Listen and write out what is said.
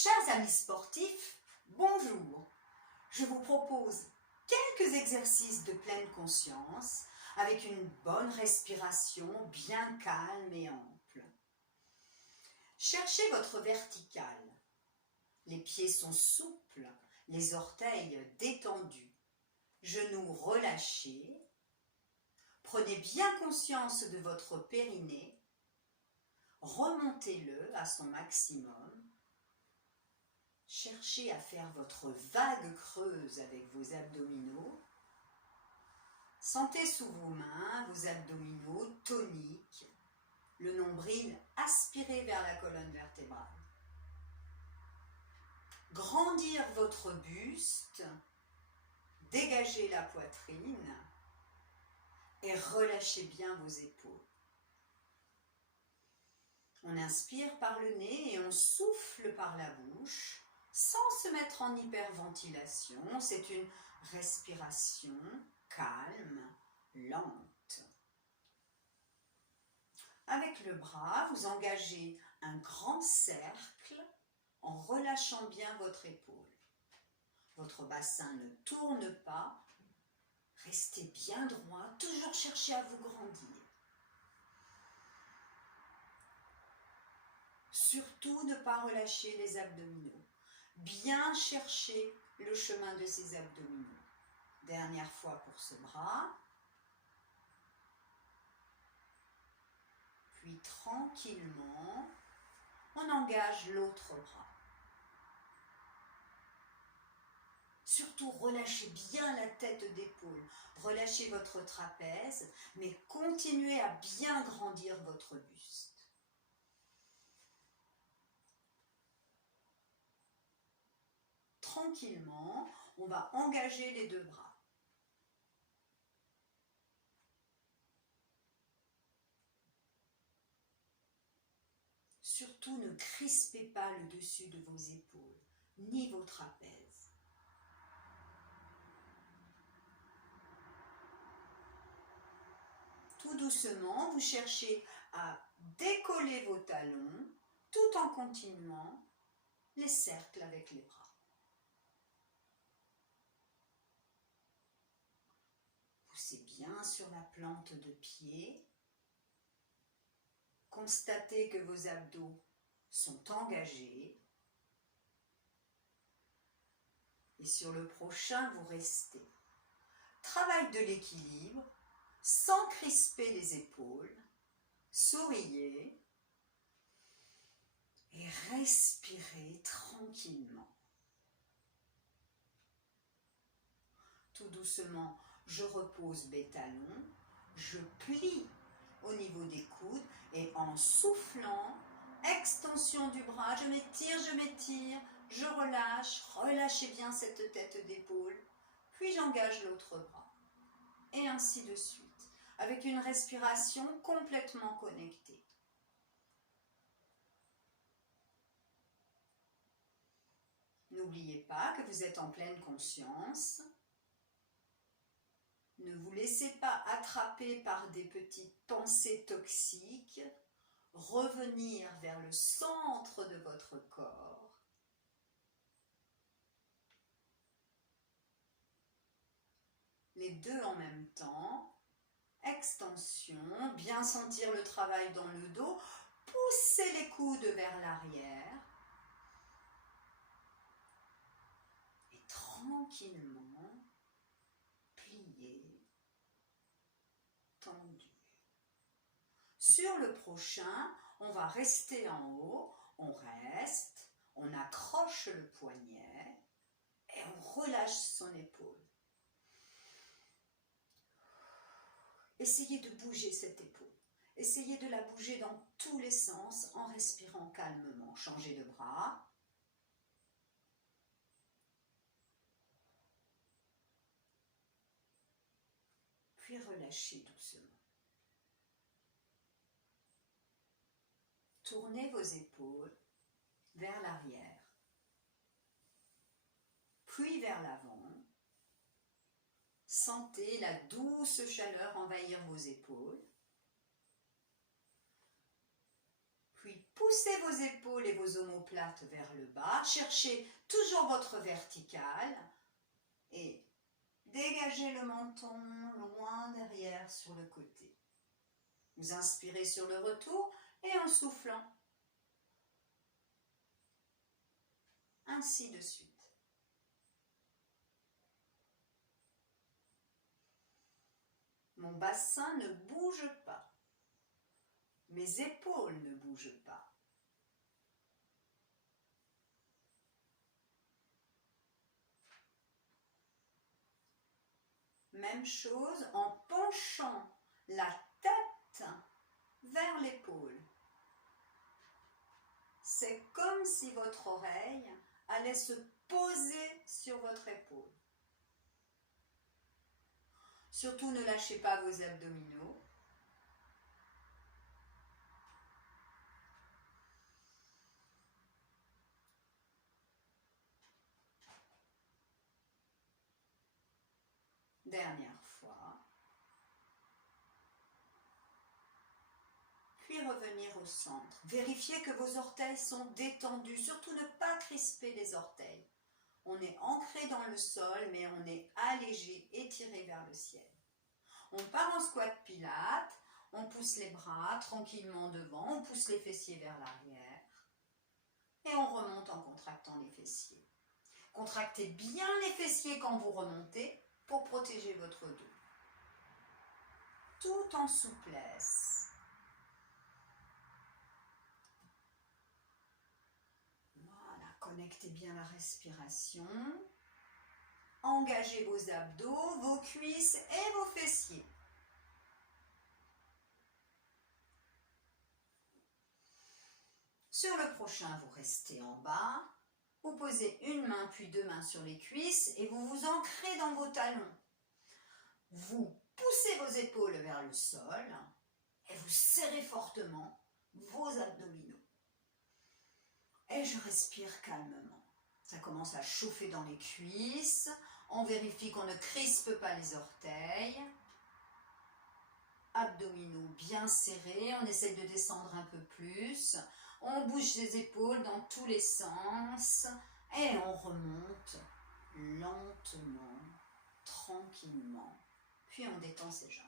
Chers amis sportifs, bonjour. Je vous propose quelques exercices de pleine conscience avec une bonne respiration bien calme et ample. Cherchez votre verticale. Les pieds sont souples, les orteils détendus, genoux relâchés. Prenez bien conscience de votre périnée. Remontez-le à son maximum. Cherchez à faire votre vague creuse avec vos abdominaux. Sentez sous vos mains vos abdominaux toniques, le nombril aspiré vers la colonne vertébrale. Grandir votre buste, dégagez la poitrine et relâchez bien vos épaules. On inspire par le nez et on souffle par la bouche sans se mettre en hyperventilation. C'est une respiration calme, lente. Avec le bras, vous engagez un grand cercle en relâchant bien votre épaule. Votre bassin ne tourne pas. Restez bien droit, toujours cherchez à vous grandir. Surtout ne pas relâcher les abdominaux. Bien chercher le chemin de ces abdominaux. Dernière fois pour ce bras. Puis tranquillement, on engage l'autre bras. Surtout relâchez bien la tête d'épaule. Relâchez votre trapèze, mais continuez à bien grandir votre buste. Tranquillement, on va engager les deux bras. Surtout ne crispez pas le dessus de vos épaules, ni vos trapèzes. Tout doucement, vous cherchez à décoller vos talons tout en continuant les cercles avec les bras. Poussez bien sur la plante de pied. Constatez que vos abdos sont engagés. Et sur le prochain, vous restez. Travail de l'équilibre, sans crisper les épaules. Souriez et respirez tranquillement. Tout doucement, je repose mes talons, je plie au niveau des coudes et en soufflant, extension du bras, je m'étire, je relâche, relâchez bien cette tête d'épaule, puis j'engage l'autre bras. Et ainsi de suite, avec une respiration complètement connectée. N'oubliez pas que vous êtes en pleine conscience. Ne vous laissez pas attraper par des petites pensées toxiques. Revenir vers le centre de votre corps. Les deux en même temps. Extension, bien sentir le travail dans le dos. Poussez les coudes vers l'arrière. Et tranquillement, pliez, tendu. Sur le prochain, on va rester en haut, on reste, on accroche le poignet et on relâche son épaule. Essayez de bouger cette épaule. Essayez de la bouger dans tous les sens en respirant calmement. Changez de bras. Puis relâchez doucement. Tournez vos épaules vers l'arrière, puis vers l'avant. Sentez la douce chaleur envahir vos épaules. Puis poussez vos épaules et vos omoplates vers le bas. Cherchez toujours votre verticale. Et dégagez le menton loin derrière sur le côté. Vous inspirez sur le retour et en soufflant. Ainsi de suite. Mon bassin ne bouge pas. Mes épaules ne bougent pas. Même chose en penchant la tête vers l'épaule. C'est comme si votre oreille allait se poser sur votre épaule. Surtout ne lâchez pas vos abdominaux. Dernière fois. Puis revenir au centre. Vérifiez que vos orteils sont détendus. Surtout ne pas crisper les orteils. On est ancré dans le sol, mais on est allégé, étiré vers le ciel. On part en squat pilates. On pousse les bras tranquillement devant. On pousse les fessiers vers l'arrière. Et on remonte en contractant les fessiers. Contractez bien les fessiers quand vous remontez pour protéger votre dos. Tout en souplesse. Voilà, connectez bien la respiration. Engagez vos abdos, vos cuisses et vos fessiers. Sur le prochain, vous restez en bas. Vous posez une main puis deux mains sur les cuisses et vous vous ancrez dans vos talons. Vous poussez vos épaules vers le sol et vous serrez fortement vos abdominaux. Et je respire calmement. Ça commence à chauffer dans les cuisses. On vérifie qu'on ne crispe pas les orteils. Abdominaux bien serrés. On essaie de descendre un peu plus. On bouge les épaules dans tous les sens. Et on remonte lentement, tranquillement. Puis on détend ses jambes.